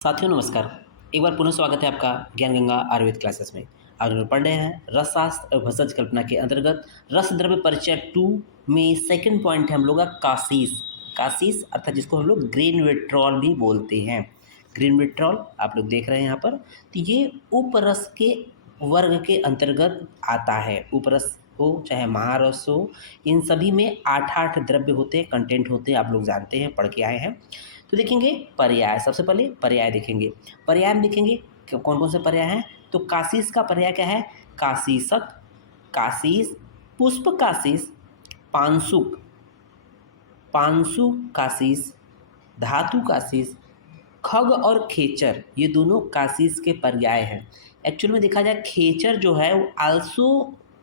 साथियों नमस्कार। एक बार पुनः स्वागत है आपका ज्ञान गंगा आयुर्वेद क्लासेस में। आज हम पढ़ रहे हैं रसशास्त्र और भेषज कल्पना के अंतर्गत रस द्रव्य परिचय 2 में सेकंड पॉइंट है हम लोग का कासीस। कासीस अर्थात जिसको हम लोग ग्रीन विट्रॉल भी बोलते हैं। ग्रीन विट्रॉल आप लोग देख रहे हैं यहाँ पर, तो ये उपरस के वर्ग के अंतर्गत आता है। उपरस हो चाहे महारस हो, इन सभी में 8-8 द्रव्य होते हैं, कंटेंट होते हैं, आप लोग जानते हैं, पढ़ के आए हैं। तो देखेंगे पर्याय, सबसे पहले पर्याय देखेंगे। पर्याय में देखेंगे कौन कौन से पर्याय हैं। तो कासीस का पर्याय क्या है? कासीसक, कासीस, पुष्प कासीस, पांसुक, पांसु कासीस, धातु कासीस, खग और खेचर, ये दोनों कासीस के पर्याय हैं। एक्चुअल में देखा जाए खेचर जो है वो आल्सो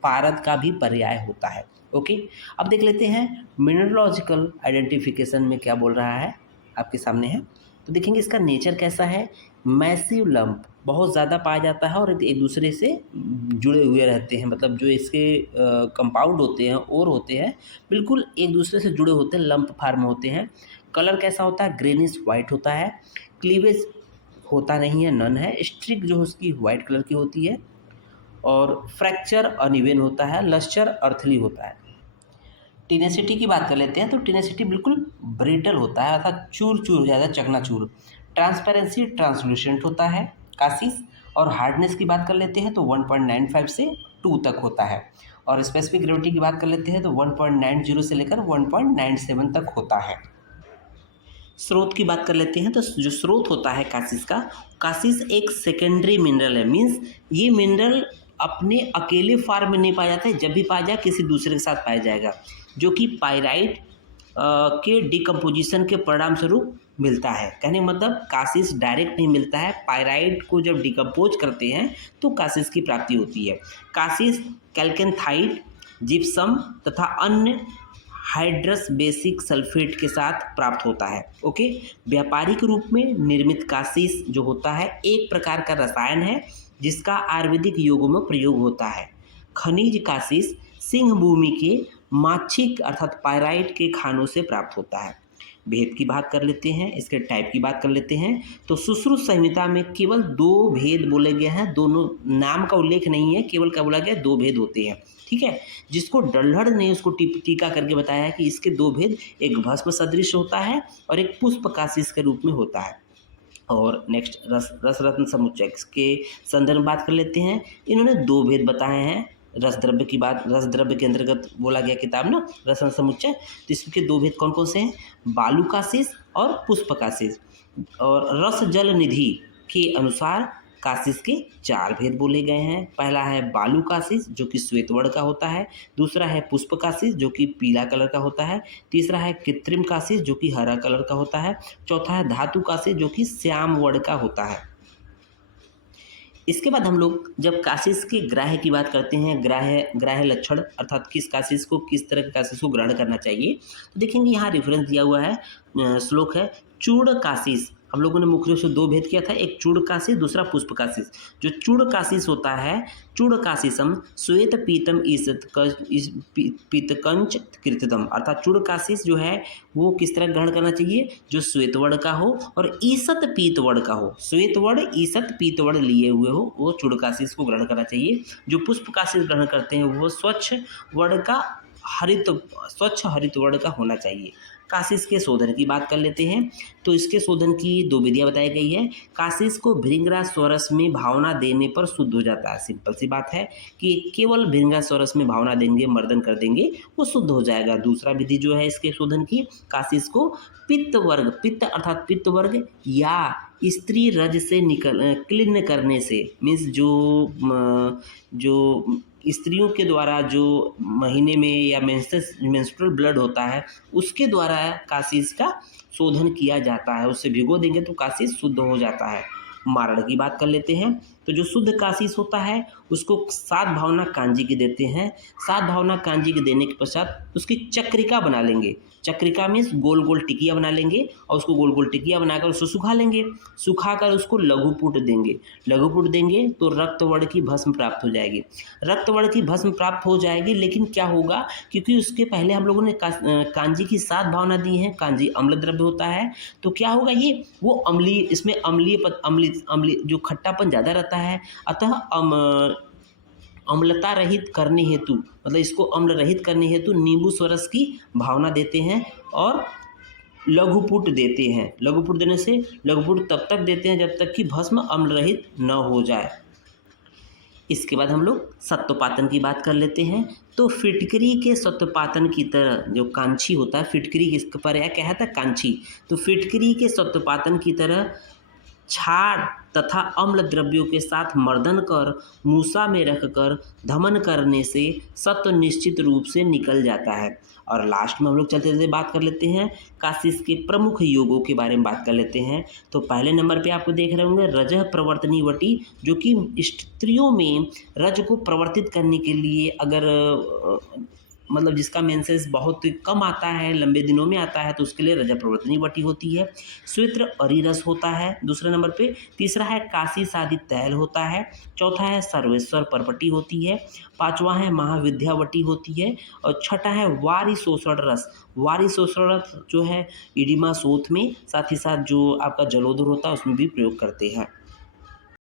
पारद का भी पर्याय होता है। ओके, अब देख लेते हैं मिनरलॉजिकल आइडेंटिफिकेशन में क्या बोल रहा है, आपके सामने है। तो देखेंगे इसका नेचर कैसा है। मैसिव लंप, बहुत ज़्यादा पाया जाता है और एक दूसरे से जुड़े हुए रहते हैं, मतलब जो इसके कंपाउंड होते हैं और होते हैं बिल्कुल एक दूसरे से जुड़े होते हैं, लंप फार्म होते हैं। कलर कैसा होता है? ग्रेनिश वाइट होता है। क्लीवेज होता नहीं है, नन है। स्ट्रिक जो उसकी वाइट कलर की होती है और फ्रैक्चर अनइवन होता है। लस्चर अर्थली होता है। टिनेसिटी की बात कर लेते हैं तो टिनेसिटी बिल्कुल ब्रिटल होता है, अर्थात चूर चूर हो जाता है, चकनाचूर। ट्रांसपेरेंसी ट्रांसलूसेंट होता है कासीस। और हार्डनेस की बात कर लेते हैं तो 1.95 से 2 तक होता है। और स्पेसिफिक ग्रेविटी की बात कर लेते हैं तो 1.90 से लेकर 1.97 तक होता है। स्रोत की बात कर लेते हैं तो जो स्रोत होता है कासीस का, कासीस एक सेकेंडरी मिनरल है। मीन्स ये मिनरल अपने अकेले फार्म में नहीं पाया जाता है, जब भी पाया जाए किसी दूसरे के साथ पाया जाएगा, जो कि पाइराइट के डिकम्पोजिशन के परिणाम स्वरूप मिलता है। कहने का मतलब कासीस डायरेक्ट नहीं मिलता है, पाइराइट को जब डिकम्पोज करते हैं तो कासीस की प्राप्ति होती है। कासीस कैल्केनथाइट, जिप्सम तथा अन्य हाइड्रस बेसिक सल्फेट के साथ प्राप्त होता है। ओके, व्यापारिक रूप में निर्मित कासीस जो होता है एक प्रकार का रसायन है जिसका आयुर्वेदिक योगों में प्रयोग होता है। खनिज कासीस सिंह भूमि के माच्छिक अर्थात पाइराइट के खानों से प्राप्त होता है। भेद की बात कर लेते हैं, इसके टाइप की बात कर लेते हैं। तो सुश्रुत संहिता में केवल 2 भेद बोले गए हैं, दोनों नाम का उल्लेख नहीं है, केवल क्या बोला गया, 2 भेद होते हैं। ठीक है, जिसको डल्हड़ ने उसको टीका करके बताया है कि इसके 2 भेद, एक भस्म सदृश होता है और एक पुष्प कासीस के रूप में होता है। और नेक्स्ट रसरत्न समुच्चय के संदर्भ में बात कर लेते हैं। इन्होंने 2 भेद बताए हैं। रस द्रव्य की बात, रस द्रव्य के अंतर्गत बोला गया किताब ना रसरत्न समुच्चय, तो इसके 2 भेद कौन कौन से हैं? बालू कासीस और पुष्प कासीस। और रस जल निधि के अनुसार कासीस के 4 भेद बोले गए हैं। पहला है बालू कासीस जो कि श्वेत वर्ण का होता है। दूसरा है पुष्प कासीस जो कि पीला कलर का होता है। तीसरा है कृत्रिम कासीस जो कि हरा कलर का होता है। चौथा है धातु कासीस जो कि श्याम वर्ण का होता है। इसके बाद हम लोग जब कासीस के ग्राह्य की बात करते हैं, ग्राह्य लक्षण अर्थात किस कासीस को, किस तरह के कासीस को ग्रहण करना चाहिए, तो देखेंगे यहाँ रेफरेंस दिया हुआ है, श्लोक है चूड़ कासीस। हम लोगों ने मुख्य रूप से 2 भेद किया था, एक चूड़ कासीस, दूसरा पुष्प कासीस। जो चूड़ कासीस होता है, चूड़ कासीसम श्वेत पीतम पीतकंच कृतम, अर्थात चूड़ कासीस जो है वो किस तरह ग्रहण करना चाहिए? जो श्वेत वर्ण का हो और ईसत पीत वर्ण का हो। श्वेत वर्ण ईसत पीत वर्ण लिए हुए हो, वो चूड़ कासीस को ग्रहण करना चाहिए। जो पुष्प कासीस ग्रहण करते हैं वो स्वच्छ हरित वर्ण का होना चाहिए। कासीस के शोधन की बात कर लेते हैं तो इसके शोधन की 2 विधियाँ बताई गई है। कासीस को भृंगराज स्वरस में भावना देने पर शुद्ध हो जाता है। सिंपल सी बात है कि केवल भृंगराज स्वरस में भावना देंगे, मर्दन कर देंगे, वो शुद्ध हो जाएगा। दूसरा विधि जो है इसके शोधन की, कासीस को पित्त वर्ग, पित्त अर्थात पित्त वर्ग या स्त्री रज से क्लीन करने से, मीन्स जो स्त्रियों के द्वारा जो महीने में या मेंस्ट्रुअल ब्लड होता है उसके द्वारा कासीस का शोधन किया जाता है। उससे भिगो देंगे तो कासीस शुद्ध हो जाता है। मारण की बात कर लेते हैं तो जो शुद्ध कासीस होता है उसको 7 भावना कांजी की देते हैं। 7 भावना कांजी के देने के पश्चात उसकी चक्रिका बना लेंगे। चक्रिका मीन्स गोल गोल टिकिया बना लेंगे और उसको गोल गोल टिकिया बनाकर उसको सुखा लेंगे, सुखाकर उसको लघुपुट देंगे, लघुपुट देंगे तो रक्तवर्ण की भस्म प्राप्त हो जाएगी, रक्तवर्ण की भस्म प्राप्त हो जाएगी। लेकिन क्या होगा, क्योंकि उसके पहले हम लोगों ने कांजी की 7 भावना दी हैं, कांजी अम्ल द्रव्य होता है, तो क्या होगा ये वो अम्लीय, इसमें अम्लीय जो खट्टापन ज़्यादा रहता है, अतः अम्लता रहित करने हेतु, मतलब इसको अम्ल रहित करने हेतु नींबू स्वरस की भावना देते हैं और लघुपुट देते हैं। लघुपुट देने से, लघुपुट तब तक देते हैं जब तक कि भस्म अम्ल रहित न हो जाए। इसके बाद हम लोग सत्वपातन की बात कर लेते हैं। तो फिटकरी के सत्वपातन की तरह जो कांची होता है, फिटकरी किसके पर क्या कहता है, कांची, तो फिटकरी के सत्वपातन की तरह छाड़ तथा अम्ल द्रव्यों के साथ मर्दन कर मूसा में रखकर धमन करने से सत्व निश्चित रूप से निकल जाता है। और लास्ट में हम लोग चलते चलते बात कर लेते हैं काशिश के प्रमुख योगों के बारे में बात कर लेते हैं। तो पहले नंबर पे आपको देख रहे होंगे रजह प्रवर्तनी वटी, जो कि स्त्रियों में रज को प्रवर्तित करने के लिए अगर मतलब जिसका मेंसेस बहुत कम आता है, लंबे दिनों में आता है, तो उसके लिए रजः प्रवर्तनी वटी होती है। श्वेत्र अरिरस होता है दूसरे नंबर पे। तीसरा है काशी साधित तैल होता है। चौथा है सर्वेश्वर परपटी होती है। पांचवा है महाविद्यावटी होती है। और छठा है वारी शोषण रस। वारी शोषण रस जो है इडिमा शोथ में, साथ ही साथ जो आपका जलोदर होता है उसमें भी प्रयोग करते हैं।